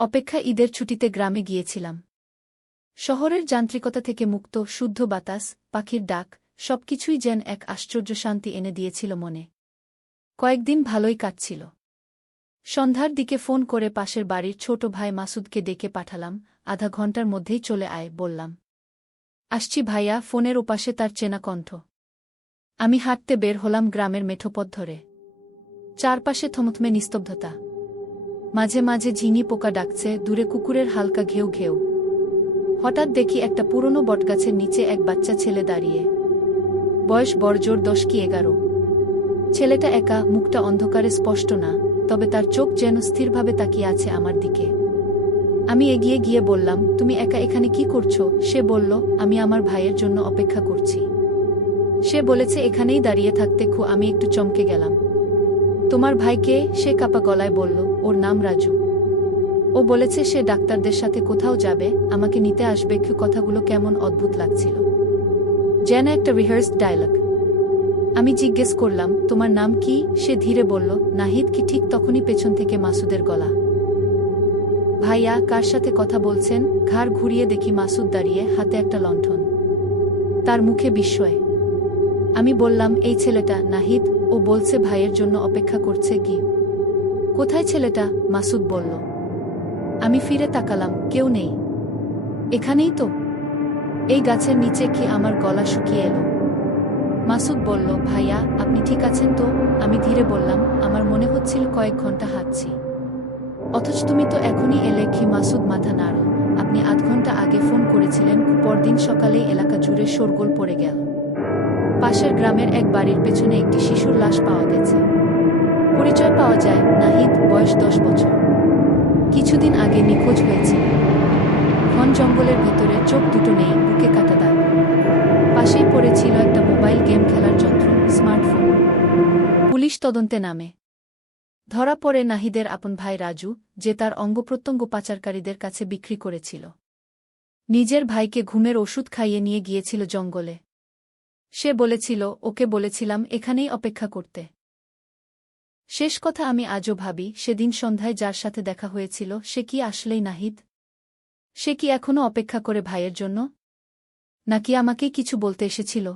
অপেক্ষা ঈদের ছুটিতে গ্রামে গিয়েছিলাম। শহরের যান্ত্রিকতা থেকে মুক্ত শুদ্ধ বাতাস, পাখির ডাক সবকিছুই যেন এক আশ্চর্য শান্তি এনে দিয়েছিল মনে। কয়েকদিন ভালোই কাটছিল। সন্ধ্যার দিকে ফোন করে পাশের বাড়ির ছোট ভাই মাসুদকে ডেকে পাঠালাম। আধা ঘন্টার মধ্যেই চলে আয় বললাম। আসছি ভাইয়া। ফোনের ওপাশে তার চেনা কণ্ঠ। আমি হাঁটতে বের হলাম গ্রামের মেঠোপথ ধরে। চারপাশে থমথমে নিস্তব্ধতা। মাঝে মাঝে ঝিঙি পোকা ডাকছে, দূরে কুকুরের হালকা ঘেউ ঘেউ। হঠাৎ দেখি একটা পুরনো বটগাছের নিচে এক বাচ্চা ছেলে দাঁড়িয়ে। বয়স বড়জোর 10 কি 11। ছেলেটা একা, মুখটা অন্ধকারে স্পষ্ট না, তবে তার চোখ যেন স্থিরভাবে তাকিয়ে আছে আমার দিকে। আমি এগিয়ে গিয়ে বললাম, তুমি একা এখানে কি করছো? সে বলল, আমি আমার ভাইয়ের জন্য অপেক্ষা করছি। সে বলেছে এখানেই দাঁড়িয়ে থাকতে। আমি একটু চমকে গেলাম। তোমার ভাইকে? সে কাঁপা গলায় বলল, ওর নাম রাজু। ও বলেছে সে ডাক্তারদের সাথে কোথাও যাবে, আমাকে নিতে আসবে। কথাগুলো কেমন অদ্ভুত লাগছিল, যেন একটা রিহার্সড ডায়লগ। আমি জিজ্ঞেস করলাম, তোমার নাম কি? সে ধীরে বলল, নাহিদ। কি ঠিক তখনই পেছন থেকে মাসুদের গলা। ভাইয়া, কার সাথে কথা বলছেন? ঘাড় ঘুরিয়ে দেখি মাসুদ দাঁড়িয়ে, হাতে একটা লণ্ঠন। তার মুখে বিস্ময়। আমি বললাম, এই ছেলেটা নাহিদ। ও বলছে ভাইয়ের জন্য অপেক্ষা করছে। কি? কোথায় ছেলেটা? মাসুদ বলল। আমি ফিরে তাকালাম, কেউ নেই। এখানেই তো, এই গাছের নিচে। কি? আমার গলা শুকিয়ে এলো। মাসুদ বলল, ভাইয়া আপনি ঠিক আছেন তো? আমি ধীরে বললাম, আমার মনে হচ্ছিল কয়েক ঘন্টা হাঁটছি, অথচ তুমি তো এখনই এলে। কি? মাসুদ মাথা নাড়ল। আপনি আধ ঘন্টা আগে ফোন করেছিলেন। পরদিন সকালেই এলাকা জুড়ে শোরগোল পড়ে গেল। পাশের গ্রামের এক বাড়ির পেছনে একটি শিশুর লাশ পাওয়া গেছে। পরিচয় পাওয়া যায়, নাহিদ, বয়স 10 বছর। কিছুদিন আগে নিখোঁজ হয়েছিল। ঘন জঙ্গলের ভেতরে, চোখ দুটো নেই, বুকে কাটা দাগ। পাশেই পড়েছিল একটা মোবাইল গেম খেলার যন্ত্র, স্মার্টফোন। পুলিশ তদন্তে নামে। ধরা পড়ে নাহিদের আপন ভাই রাজু, যে তার অঙ্গপ্রত্যঙ্গ পাচারকারীদের কাছে বিক্রি করেছিল। নিজের ভাইকে ঘুমের ওষুধ খাইয়ে নিয়ে গিয়েছিল জঙ্গলে। সে বলেছিল, ওকে বলেছিলাম এখানেই অপেক্ষা করতে। শেষ কথা আমি আজও ভাবি, সেদিন সন্ধ্যায় যার সাথে দেখা হয়েছিল, সে কি আসলেই নাহিদ? সে কি এখনও অপেক্ষা করে ভাইয়ের জন্য? নাকি আমাকেই কিছু বলতে এসেছিল?